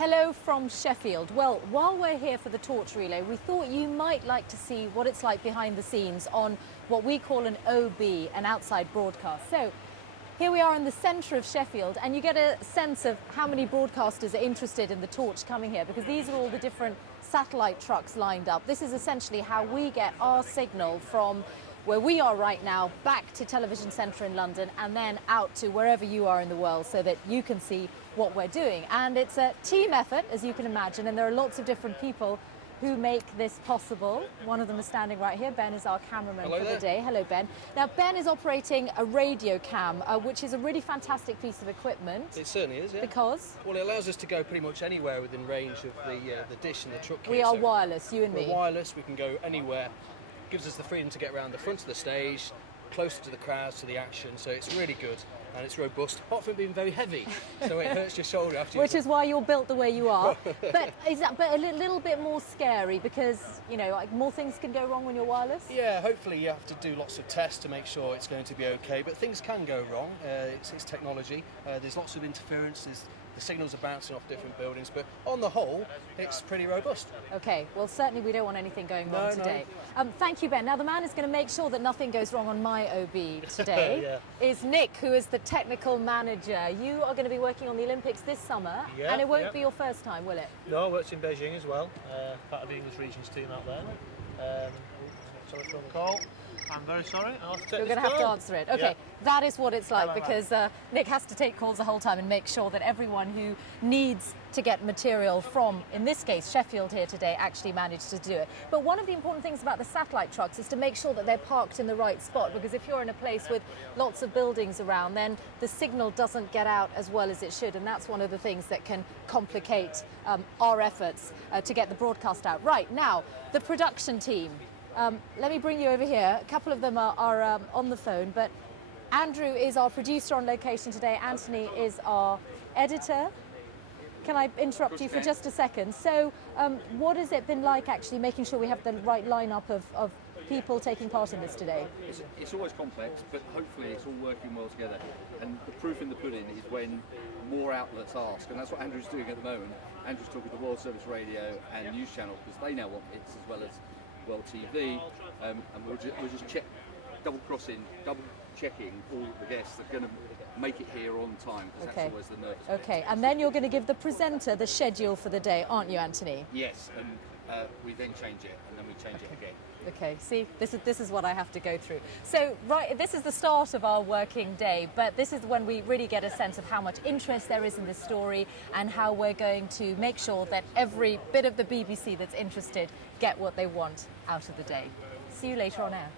Hello from Sheffield. Well, while we're here for the torch relay, we thought you might like to see what it's like behind the scenes on what we call an OB, an outside broadcast. So here we are in the centre of Sheffield, and you get a sense of how many broadcasters are interested in the torch coming here, because these are all the different satellite trucks lined up. This is essentially how we get our signal from where we are right now back to Television Centre in London and then out to wherever you are in the world so that you can see what we're doing. And it's a team effort, as you can imagine, and there are lots of different people who make this possible. One of them is standing right here. Ben is our cameraman for the day. Hello, Ben. Now, Ben is operating a radio cam, which is a really fantastic piece of equipment. It certainly is, yeah. Because? Well, it allows us to go pretty much anywhere within range of the dish and the truck kit. We are wireless, you and me. We're wireless, we can go anywhere. Gives us the freedom to get around the front of the stage, closer to the crowds, to the action, so it's really good and it's robust, apart from being very heavy, so it hurts your shoulder after you... Which is why you're built the way you are. But is that a little bit more scary because, you know, like more things can go wrong when you're wireless? Yeah, hopefully you have to do lots of tests to make sure it's going to be okay, but things can go wrong. It's technology, there's lots of interference, the signals are bouncing off different buildings, but on the whole, it's pretty robust. Okay, well, certainly we don't want anything going wrong today. No. Thank you, Ben. Now, the man who's going to make sure that nothing goes wrong on my OB today is Nick, who is the technical manager. You are going to be working on the Olympics this summer, and it won't be your first time, will it? No, I worked in Beijing as well, part of the English regions team out there. Sorry for the call. I'm very sorry. I'll have to take You're going to have to answer it. Okay, that is what it's like, because Nick has to take calls the whole time and make sure that everyone who needs to get material from, in this case, Sheffield here today, actually managed to do it. But one of the important things about the satellite trucks is to make sure that they're parked in the right spot, because if you're in a place with lots of buildings around, then the signal doesn't get out as well as it should, and that's one of the things that can complicate our efforts to get the broadcast out. Right, now, the production team. Let me bring you over here. A couple of them are on the phone, but Andrew is our producer on location today. Anthony is our editor. Can I interrupt you for just a second? So what has it been like actually making sure we have the right lineup of people taking part in this today? It's always complex, but hopefully it's all working well together. And the proof in the pudding is when more outlets ask, and that's what Andrew's doing at the moment. Andrew's talking to World Service Radio and news channels because they now want bits as well as World TV, and we'll just double-crossing, double-checking all the guests that are going to make it here on time, because that's always the nervous bit. Okay, and then you're going to give the presenter the schedule for the day, aren't you, Anthony? Yes, and we then change it, and then we change it again. Okay, see, this is what I have to go through. So, right, this is the start of our working day, but this is when we really get a sense of how much interest there is in this story and how we're going to make sure that every bit of the BBC that's interested get what they want out of the day. See you later on air.